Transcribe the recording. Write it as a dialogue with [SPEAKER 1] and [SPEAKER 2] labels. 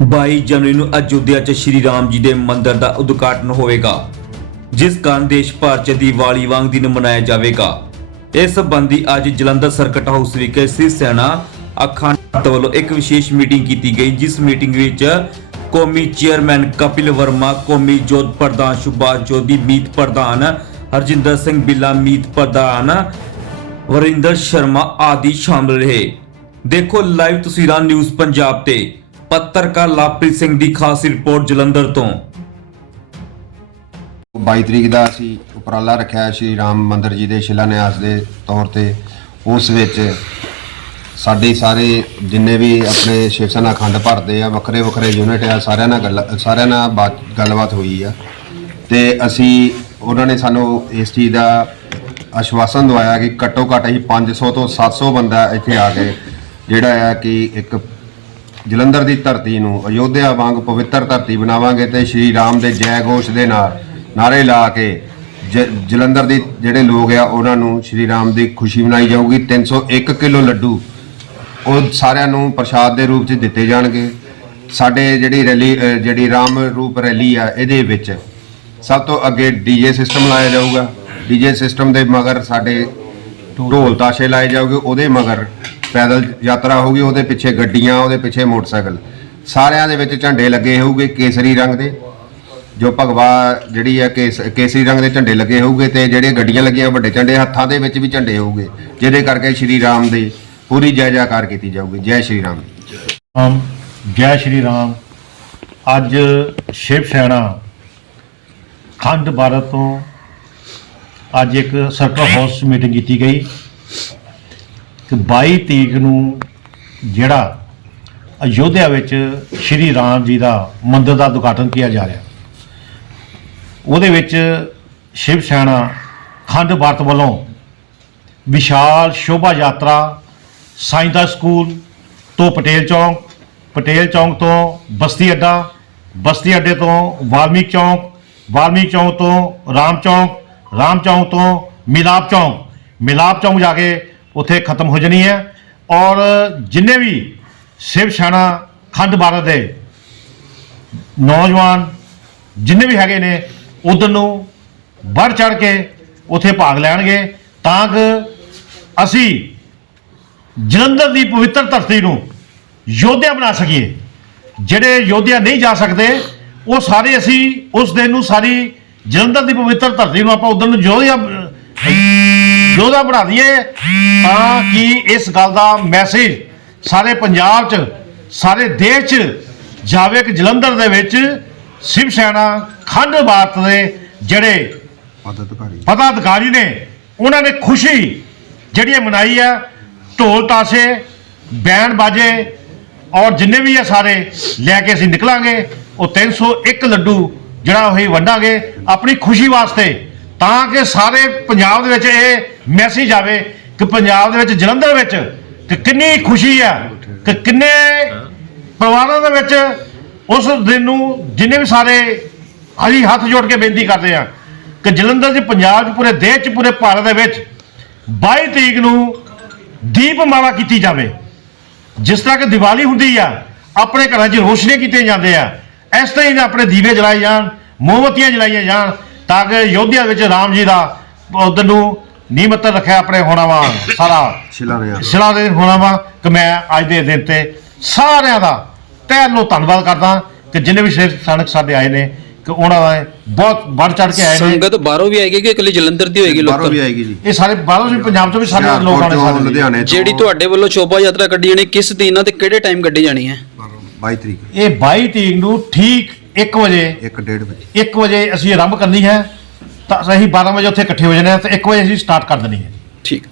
[SPEAKER 1] 22 ਜਨਵਰੀ ਨੂੰ ਅਯੁੱਧਿਆ 'ਚ ਸ਼੍ਰੀ ਰਾਮ ਜੀ ਦੇ ਮੰਦਿਰ ਦਾ ਉਦਘਾਟਨ ਹੋਵੇਗਾ, ਜਿਸ ਕਾਰਨ ਦੇਸ਼ ਭਰ 'ਚ ਦੀਵਾਲੀ ਵਾਂਗ ਦਿਨ ਮਨਾਇਆ ਜਾਵੇਗਾ। ਇਸ ਸੰਬੰਧੀ ਅੱਜ ਜਲੰਧਰ ਸਰਕਟ ਹਾਊਸ ਵਿਖੇ ਸਿੱਖ ਸੈਨਾ ਅਖੰਡ ਵੱਲੋਂ ਇੱਕ ਵਿਸ਼ੇਸ਼ ਮੀਟਿੰਗ ਕੀਤੀ ਗਈ, ਜਿਸ ਮੀਟਿੰਗ ਵਿੱਚ ਕੌਮੀ ਚੇਅਰਮੈਨ ਕਪਿਲ ਵਰਮਾ, ਕੌਮੀ ਜੋਤ ਪ੍ਰਧਾਨ ਸੁਭਾਸ਼ ਜੋਤੀ ਮੀਤ ਪ੍ਰਧਾਨ ਹਰਜਿੰਦਰ ਸਿੰਘ ਬਿੱਲਾ, ਮੀਤ ਪ੍ਰਧਾਨ ਵਰਿੰਦਰ ਸ਼ਰਮਾ ਆਦਿ ਸ਼ਾਮਲ ਰਹੇ। ਦੇਖੋ ਲਾਈਵ ਤਸਵੀਰਾਂ ਨਿਊਜ਼ ਪੰਜਾਬ ਤੇ। ਪੱਤਰਕਾਰ ਲਾਪ੍ਰੀਤ ਸਿੰਘ ਦੀ ਖਾਸ ਰਿਪੋਰਟ ਜਲੰਧਰ ਤੋਂ।
[SPEAKER 2] 22 ਤਰੀਕ ਦਾ ਅਸੀਂ ਉਪਰਾਲਾ ਰੱਖਿਆ ਸ਼੍ਰੀ ਰਾਮ ਮੰਦਿਰ ਜੀ ਦੇ ਸ਼ਿਲਾਨਿਆਸ ਦੇ ਤੌਰ ਤੇ। ਉਸ ਵਿੱਚ ਸਾਡੇ ਸਾਰੇ ਜਿੰਨੇ ਵੀ ਆਪਣੇ ਸ਼ਿਵ ਸੈਨਾ ਅਖੰਡ ਭਰਦੇ ਆ ਵੱਖਰੇ ਵੱਖਰੇ ਯੂਨਿਟ ਆ, ਸਾਰਿਆਂ ਨਾਲ ਗੱਲ, ਸਾਰਿਆਂ ਨਾਲ ਬਾਤ, ਗੱਲਬਾਤ ਹੋਈ ਆ। ਤੇ ਅਸੀਂ, ਉਹਨਾਂ ਨੇ ਸਾਨੂੰ ਇਸ ਚੀਜ਼ ਦਾ ਆਸ਼ਵਾਸਨ ਦਵਾਇਆ ਕਿ ਘੱਟੋ ਘੱਟ ਅਸੀਂ 500 ਤੋਂ 700 ਬੰਦਾ ਇੱਥੇ ਆ ਕੇ, ਜਿਹੜਾ ਆ ਕਿ ਇੱਕ ਜਲੰਧਰ ਦੀ ਧਰਤੀ ਨੂੰ ਅਯੋਧਿਆ ਵਾਂਗ ਪਵਿੱਤਰ ਧਰਤੀ ਬਣਾਵਾਂਗੇ ਤੇ ਸ਼੍ਰੀ ਰਾਮ ਦੇ ਜੈ ਘੋਸ਼ ਦੇ ਨਾਲ ਨਾਰੇ ਲਾ ਕੇ ਜ- ਜਲੰਧਰ ਦੇ ਜਿਹੜੇ ਲੋਕ ਆ ਉਹਨਾਂ ਨੂੰ ਸ਼੍ਰੀ ਰਾਮ ਦੀ ਖੁਸ਼ੀ ਮਨਾਈ ਜਾਊਗੀ। 301 ਕਿਲੋ ਲੱਡੂ ਉਹ ਸਾਰਿਆਂ ਨੂੰ ਪ੍ਰਸ਼ਾਦ ਦੇ ਰੂਪ 'ਚ ਦਿੱਤੇ ਜਾਣਗੇ। ਸਾਡੇ ਜਿਹੜੀ ਰੈਲੀ ਅ, ਜਿਹੜੀ ਰਾਮ ਰੂਪ ਰੈਲੀ ਆ ਇਹਦੇ ਵਿੱਚ ਸਭ ਤੋਂ ਅੱਗੇ ਡੀਜੇ ਸਿਸਟਮ ਲਾਇਆ ਜਾਊਗਾ। ਡੀਜੇ ਸਿਸਟਮ ਦੇ ਮਗਰ ਸਾਡੇ ਢੋਲ ਤਾਸ਼ੇ ਲਾਏ ਜਾਊਗੇ। ਉਹਦੇ ਮਗਰ ਪੈਦਲ ਯਾਤਰਾ ਹੋਊਗੀ, ਉਹਦੇ ਪਿੱਛੇ ਗੱਡੀਆਂ, ਉਹਦੇ ਪਿੱਛੇ ਮੋਟਰਸਾਈਕਲ। ਸਾਰਿਆਂ ਦੇ ਵਿੱਚ ਝੰਡੇ ਲੱਗੇ ਹੋਊਗੇ ਕੇਸਰੀ ਰੰਗ ਦੇ। ਜੋ ਭਗਵਾ ਜਿਹੜੀ ਹੈ ਕੇਸ, ਕੇਸਰੀ ਰੰਗ ਦੇ ਝੰਡੇ ਲੱਗੇ ਹੋਊਗੇ ਤੇ ਜਿਹੜੇ ਗੱਡੀਆਂ ਲੱਗੀਆਂ ਵੱਡੇ ਝੰਡੇ, ਹੱਥਾਂ ਦੇ ਵਿੱਚ ਵੀ ਝੰਡੇ ਹੋਊਗੇ, ਜਿਹਦੇ ਕਰਕੇ ਸ਼੍ਰੀ ਰਾਮ ਦੀ ਪੂਰੀ ਜੈ ਜੈਕਾਰ ਕੀਤੀ ਜਾਊਗੀ। ਜੈ ਸ਼੍ਰੀ ਰਾਮ।
[SPEAKER 3] ਰਾਮ, ਜੈ ਸ਼੍ਰੀ ਰਾਮ। ਅੱਜ ਸ਼ਿਵ ਸੈਨਾ ਖੰਡ ਭਾਰਤ ਤੋਂ ਅੱਜ ਇੱਕ ਸਰਕਲ ਹਾਊਸ ਮੀਟਿੰਗ ਕੀਤੀ ਗਈ। ਕਿ 22 ਤਰੀਕ ਨੂੰ ਜਿਹੜਾ ਅਯੋਧਿਆ ਵਿੱਚ ਸ਼੍ਰੀ ਰਾਮ ਜੀ ਦਾ ਮੰਦਿਰ ਦਾ ਉਦਘਾਟਨ ਕੀਤਾ ਜਾ ਰਿਹਾ। ਉਹਦੇ ਵਿੱਚ ਸ਼ਿਵ ਸੈਨਾ, ਖੰਡ ਭਾਰਤ ਵੱਲੋਂ ਵਿਸ਼ਾਲ ਸ਼ੋਭਾ ਯਾਤਰਾ ਸਾਇੰਦਾ ਸਕੂਲ ਤੋਂ ਪਟੇਲ ਚੌਂਕ ਪਟੇਲ ਚੌਂਕ ਤੋਂ ਬਸਤੀ ਅੱਡਾ, ਬਸਤੀ ਅੱਡੇ ਤੋਂ ਵਾਲਮੀਕ ਚੌਂਕ ਵਾਲਮੀਕ ਚੌਂਕ ਤੋਂ ਰਾਮ ਚੌਂਕ ਰਾਮ ਚੌਂਕ ਤੋਂ ਮਿਲਾਪ ਚੌਂਕ ਮਿਲਾਪ ਚੌਂਕ ਜਾ ਕੇ ਉੱਥੇ ਖਤਮ ਹੋ ਜਾਣੀ ਹੈ। ਔਰ ਜਿੰਨੇ ਵੀ ਸ਼ਿਵ ਸੈਨਾ, ਖੰਡ ਭਾਰਤ ਦੇ ਨੌਜਵਾਨ ਜਿੰਨੇ ਵੀ ਹੈਗੇ ਨੇ, ਉਧਰ ਨੂੰ ਵੱਧ ਚੜ ਕੇ ਉੱਥੇ ਭਾਗ ਲੈਣਗੇ ਤਾਂ ਕਿ ਅਸੀਂ ਜਲੰਧਰ ਦੀ ਪਵਿੱਤਰ ਧਰਤੀ ਨੂੰ ਯੋਧਿਆ ਬਣਾ ਸਕੀਏ। ਜਿਹੜੇ ਯੋਧਿਆ ਨਹੀਂ ਜਾ ਸਕਦੇ, ਉਹ ਸਾਰੇ ਅਸੀਂ ਉਸ ਦਿਨ ਨੂੰ ਸਾਰੀ ਜਲੰਧਰ ਦੀ ਪਵਿੱਤਰ ਧਰਤੀ ਨੂੰ ਆਪਾਂ ਉਧਰ ਨੂੰ ਯੋਧਿਆ ਯੋਧਾ ਬਣਾ ਦਈਏ ਤਾਂ ਕਿ ਇਸ ਗੱਲ ਦਾ ਮੈਸੇਜ ਸਾਰੇ ਪੰਜਾਬ 'ਚ ਸਾਰੇ ਦੇਸ਼ 'ਚ ਜਾਵੇ ਕਿ ਜਲੰਧਰ ਦੇ ਵਿੱਚ ਸ਼ਿਵ ਸੈਨਾ ਖੰਡ ਭਾਰਤ ਦੇ ਜਿਹੜੇ
[SPEAKER 2] ਪਦਾਧਿਕਾਰੀ।
[SPEAKER 3] ਪਤਾ ਅਧਿਕਾਰੀ ਨੇ ਉਹਨਾਂ ਨੇ ਖੁਸ਼ੀ ਜਿਹੜੀ ਮਨਾਈ ਆ ਢੋਲ ਤਾਸ਼ੇ ਬੈਂਡ ਬਾਜੇ ਔਰ ਜਿੰਨੇ ਵੀ ਆ ਸਾਰੇ ਲੈ ਕੇ ਅਸੀਂ ਨਿਕਲਾਂਗੇ ਉਹ 301 ਲੱਡੂ ਜਿਹੜਾ ਉਹ ਹੀ ਵੰਡਾਂਗੇ ਆਪਣੀ ਖੁਸ਼ੀ ਵਾਸਤੇ। ਤਾਂ ਕਿ ਸਾਰੇ ਪੰਜਾਬ ਦੇ ਵਿੱਚ ਇਹ ਮੈਸੇਜ ਆਵੇ ਕਿ ਪੰਜਾਬ ਦੇ ਵਿੱਚ ਜਲੰਧਰ ਵਿੱਚ ਕਿ ਕਿੰਨੀ ਖੁਸ਼ੀ ਆ, ਕਿ ਕਿੰਨੇ ਪਰਿਵਾਰਾਂ ਦੇ ਵਿੱਚ ਉਸ ਦਿਨ ਨੂੰ ਜਿੰਨੇ ਵੀ ਸਾਰੇ ਅਸੀਂ ਹੱਥ ਜੋੜ ਕੇ ਬੇਨਤੀ ਕਰਦੇ ਆ ਕਿ ਜਲੰਧਰ ਦੇ ਪੰਜਾਬ 'ਚ ਪੂਰੇ ਦੇਸ਼ 'ਚ, ਪੂਰੇ ਭਾਰਤ ਦੇ ਵਿੱਚ 22 ਤਰੀਕ ਨੂੰ ਦੀਪਮਾਲਾ ਕੀਤੀ ਜਾਵੇ। ਜਿਸ ਤਰ੍ਹਾਂ ਕਿ ਦੀਵਾਲੀ ਹੁੰਦੀ ਆ, ਆਪਣੇ ਘਰਾਂ 'ਚ ਰੋਸ਼ਨੀ ਕੀਤੇ ਜਾਂਦੇ ਆ, ਇਸ ਤਰ੍ਹਾਂ ਹੀ ਆਪਣੇ ਦੀਵੇ ਜਲਾਏ ਜਾਣ, ਮੋਮਬੱਤੀਆਂ ਜਲਾਈਆਂ ਜਾਣ ਤਾਂ ਕਿ ਯੋਧਿਆ ਵਿੱਚ ਰਾਮ ਜੀ ਦਾ ਉਦੋਂ ਨੂੰ ਨੀਮਤਰ ਰੱਖਿਆ ਆਪਣੇ ਹੋਣਾ ਵਾ ਸਾਰਾ ਸਿਲਾ ਦੇ ਹੋਣਾ ਵਾ ਕਿ ਮੈਂ ਅੱਜ ਦੇ ਦਿਨ ਤੇ ਸਾਰਿਆਂ ਦਾ ਤਹਿ ਦਿਲੋਂ ਧੰਨਵਾਦ ਕਰਦਾ ਕਿ ਜਿੰਨੇ ਵੀ ਸ਼ੇਖ ਸਥਾਨਕ ਸਾਡੇ ਆਏ ਨੇ ਕਿ ਉਹਨਾਂ ਦਾ ਬਹੁਤ ਵੱਧ ਚੜ ਕੇ ਆਏ ਨੇ।
[SPEAKER 4] ਸੰਗਤ ਬਾਹਰੋਂ ਵੀ ਆਏਗੀ ਕਿ ਇਕੱਲੀ ਜਲੰਧਰ ਦੀ ਹੋਏਗੀ
[SPEAKER 2] ਬਾਹਰੋਂ ਵੀ
[SPEAKER 4] ਲੋਕਲ
[SPEAKER 2] ਆਏਗੀ ਜੀ।
[SPEAKER 3] ਇਹ ਸਾਰੇ ਬਾਹਰੋਂ ਵੀ ਪੰਜਾਬ ਤੋਂ ਵੀ ਸਾਡੇ ਲੋਕ ਆਣੇ
[SPEAKER 2] ਹੁਸ਼ਿਆਰਪੁਰ ਤੋਂ, ਲੁਧਿਆਣੇ ਤੋਂ।
[SPEAKER 4] ਜਿਹੜੀ ਤੁਹਾਡੇ ਵੱਲੋਂ ਸ਼ੋਭਾ ਯਾਤਰਾ ਕੱਢੀ ਜਾਣੀ ਕਿਸ ਦਿਨ ਤੇ ਕਿਹੜੇ ਟਾਈਮ ਕੱਢੀ ਜਾਣੀ ਹੈ?
[SPEAKER 2] 22 ਤਰੀਕ।
[SPEAKER 3] ਇਹ 22 ਤਰੀਕ ਨੂੰ ਠੀਕ 1 ਵਜੇ।
[SPEAKER 2] 1:30 ਵਜੇ।
[SPEAKER 3] 1 ਵਜੇ ਅਸੀਂ ਆਰੰਭ ਕਰਨੀ ਹੈ ਤਾਂ ਅਸੀਂ 12 ਵਜੇ ਉੱਥੇ ਇਕੱਠੇ ਹੋ ਜਾਣਾ ਤੇ 1 ਵਜੇ ਅਸੀਂ ਸਟਾਰਟ ਕਰ ਦੇਣੀ ਹੈ।
[SPEAKER 4] ਠੀਕ।